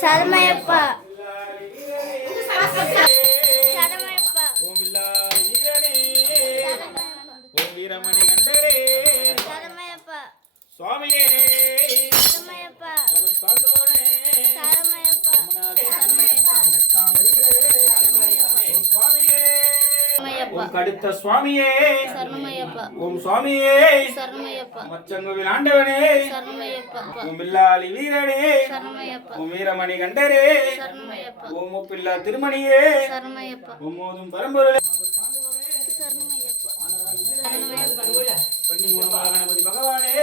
சரமையப்பா கடுத்த சுவாமியே. ஓம் சுவாமியே. மச்சங்குவில் ஆண்டவனே. வில்லாளி வீரனே. ஓம் வீரமணி கண்டரே. ஓம் முப்பில்லா திருமணியே. ஓம் மோதும் பரம்பொருளே. பகவானே.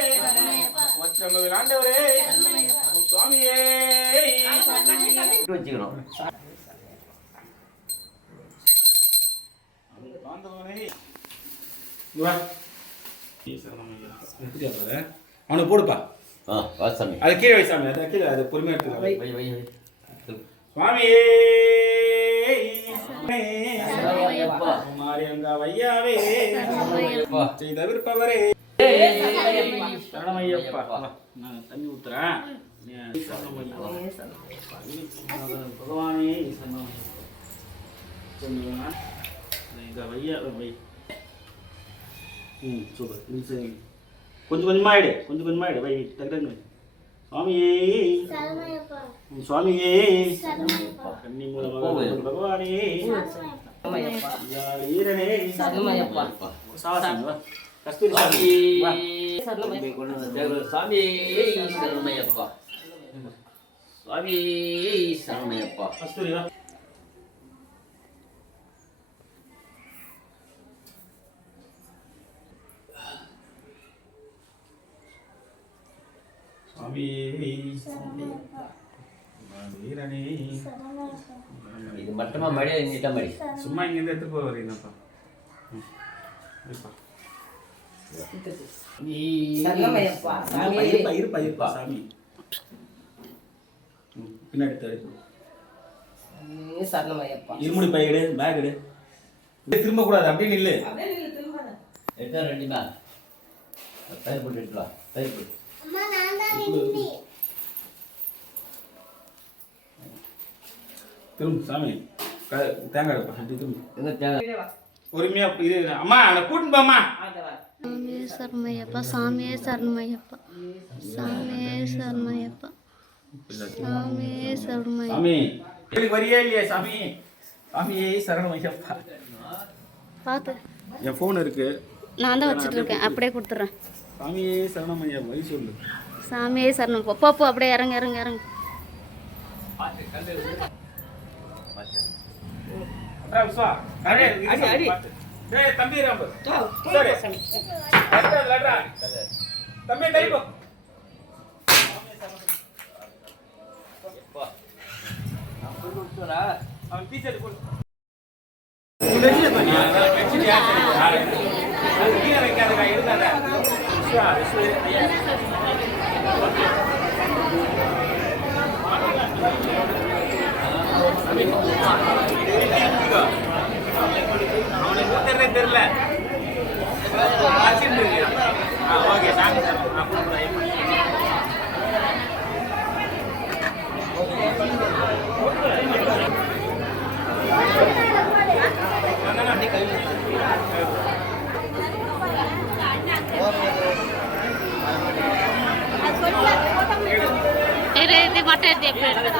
மச்சங்குவில் ஆண்டவரே. ஓம் சுவாமியே. வச்சுக்கணும் ஆண்டவனே இங்க வா. எப்படியா பாரு? அவனுக்கு போடுப்பா. ஆ வாசாமி அது கீழே வை சாமி அது கீழே அது பொறுமையா எடுத்துக்கலாம் வை வை வை சுவாமியே சரமையப்பா. மாரியங்கா வையாவே சரமையப்பா. செய்த விருப்பவரே சரணமையப்பா வா, நான் தண்ணி ஊத்துறேன். பகவானே சரணமையப்பா. இங்க வையா வை ம் சூப்பர் இது சரி கொஞ்சம் கொஞ்சமா ஆயிடு கொஞ்சம் கொஞ்சமா ஆயிடு வை டக்கு சுவாமியே சரமையப்பா உம் சுவாமியே சரமையப்பா கன்னி மூலமாக பகவானே ஈரனே சரமையப்பா. சாவாசாமி வா கஸ்தூரி சாமி சாமி வா சரமையப்பா சுவாமி சரமையப்பா கஸ்தூரி வா இது மட்டுமா மடி நீட்ட மடி சும்மா இங்கேருந்து எடுத்து போக வரீங்கப்பா. இருப்பா. இருப்பா இருப்பா சாமி. ம், பின்னாடி நீ சரணமையப்பா. இருமுடி பை எடு பேக் எடு. திரும்ப கூடாது அப்படியே நில்லு. எடுத்தா ரெண்டுமா தயிர் போட்டு எடுத்து வா தயிர் போட்டு அம்மா நான் தான் நின்னி திரும்ப சாமி. தேங்காய் திரும்ப. பொறுமையா இது அம்மா அதை கூட்டின்னு போம்மா. சாமியே சரமையப்பா சாமியே சரணமையப்பா. சாமியே சரணமையப்பா. சாமியே சரணமையப்பா. சாமி வரியே இல்லையே சாமி? சாமியே சரணம் ஐயப்பா பார்த்து என் ஃபோன் இருக்கு. நான் தான் வச்சுட்டு இருக்கேன். அப்படியே கொடுத்துட்றேன். சாமியே சரணம் ஐயா வழி சொல்லு சாமியே சரணம். போ போ, அப்படியே இறங்க இறங்க இறங்க. அவன் டீ-ஷர்ட் போடு. தெரியல ஆ, ஓகே சாமி சார் நான் கூப்பிடுறேன் இரு இது மட்டும் எடுத்து எப்படி எடுக்கிறது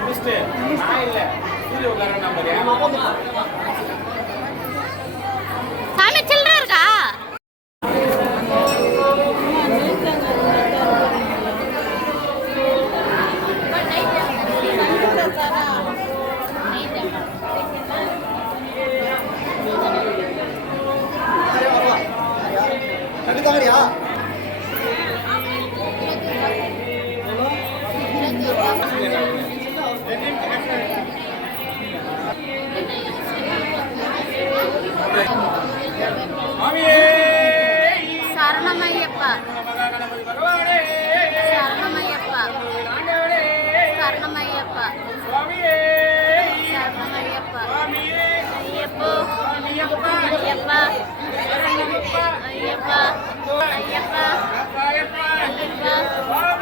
முடிச்சுட்டு நான் இல்லை. கீழே உட்கார number சரணமையப்பா சுவாமியே சரணமையப்பா சுவாமியே ஐயப்போ சுவாமியப்பா ஐயப்பா ஐயப்பா ஐயப்பா அப்பாயப்பா ஐயப்பா சுவாமியே ஐயப்போ ஐயப்போ